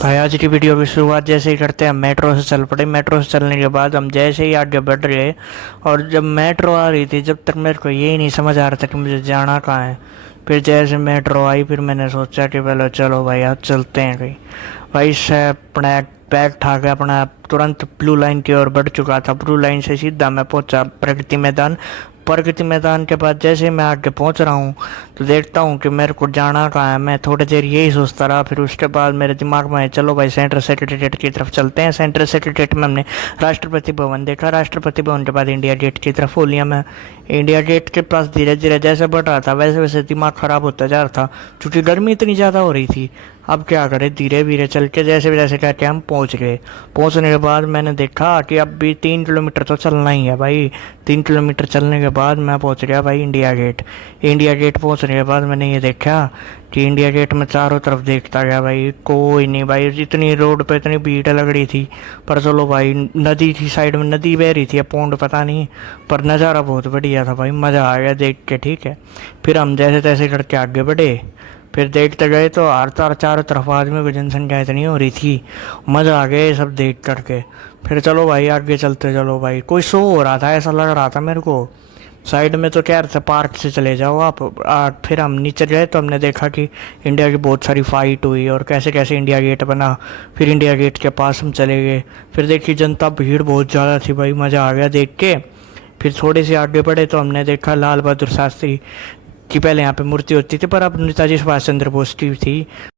भाई आज की वीडियो की शुरुआत जैसे ही करते हैं, मेट्रो से चल पड़े। मेट्रो से चलने के बाद हम जैसे ही आगे बढ़ रहे, और जब मेट्रो आ रही थी, जब तक मेरे को यही नहीं समझ आ रहा था कि मुझे जाना कहाँ है। फिर जैसे मेट्रो आई, फिर मैंने सोचा कि पहले चलो भाई आज चलते हैं कहीं। भाई से अपना बैग उठा के अपना तुरंत ब्लू लाइन की ओर बढ़ चुका था। ब्लू लाइन से सीधा मैं पहुंचा प्रगति मैदान। प्रगति मैदान के बाद जैसे ही मैं आगे पहुंच रहा हूँ, तो देखता हूँ कि मेरे को जाना कहाँ है। मैं थोड़ी देर यही सोचता रहा, फिर उसके बाद मेरे दिमाग में आया, चलो भाई सेंट्रल सेक्रेटेरिएट की तरफ चलते हैं। सेंट्रल सेक्रेटेरिएट में हमने राष्ट्रपति भवन देखा। राष्ट्रपति भवन के बाद इंडिया गेट की तरफ हो लिया मैं। इंडिया गेट के पास धीरे धीरे जैसे बढ़ रहा था, वैसे वैसे दिमाग खराब होता जा रहा था, क्योंकि गर्मी इतनी ज़्यादा हो रही थी। अब क्या करें, धीरे धीरे चल के जैसे जैसे कहते हम पहुंच गए। पहुंचने के बाद मैंने देखा कि अब भी 3 किलोमीटर तो चलना ही है भाई। 3 किलोमीटर चलने के बाद मैं पहुंच गया भाई इंडिया गेट। इंडिया गेट पहुंचने के बाद मैंने ये देखा कि इंडिया गेट में चारों तरफ देखता गया भाई, कोई नहीं भाई। इतनी रोड पे इतनी भीड़ लग रही थी, पर चलो भाई नदी थी साइड में, नदी बह रही थी या पौंड पता नहीं, पर नज़ारा बहुत बढ़िया था भाई, मज़ा आ गया देख के। ठीक है, फिर हम जैसे तैसे करके आगे बढ़े। फिर देखते गए तो हर चारों तरफ आदमियों की जनसंख्या इतनी हो रही थी, मज़ा आ गया ये सब देख करके। फिर चलो भाई आगे चलते, चलो भाई कोई शो हो रहा था ऐसा लग रहा था मेरे को साइड में, तो कह रहे थे पार्क से चले जाओ आप। फिर हम नीचे गए तो हमने देखा कि इंडिया की बहुत सारी फाइट हुई और कैसे कैसे इंडिया गेट बना। फिर इंडिया गेट के पास हम चले गए। फिर देखी जनता भीड़ बहुत ज़्यादा थी भाई, मज़ा आ गया देख के। फिर थोड़े से आगे बढ़े तो हमने देखा लाल बहादुर शास्त्री की पहले यहाँ पे मूर्ति होती थी, पर अब नेताजी सुभाष चंद्र बोस की थी।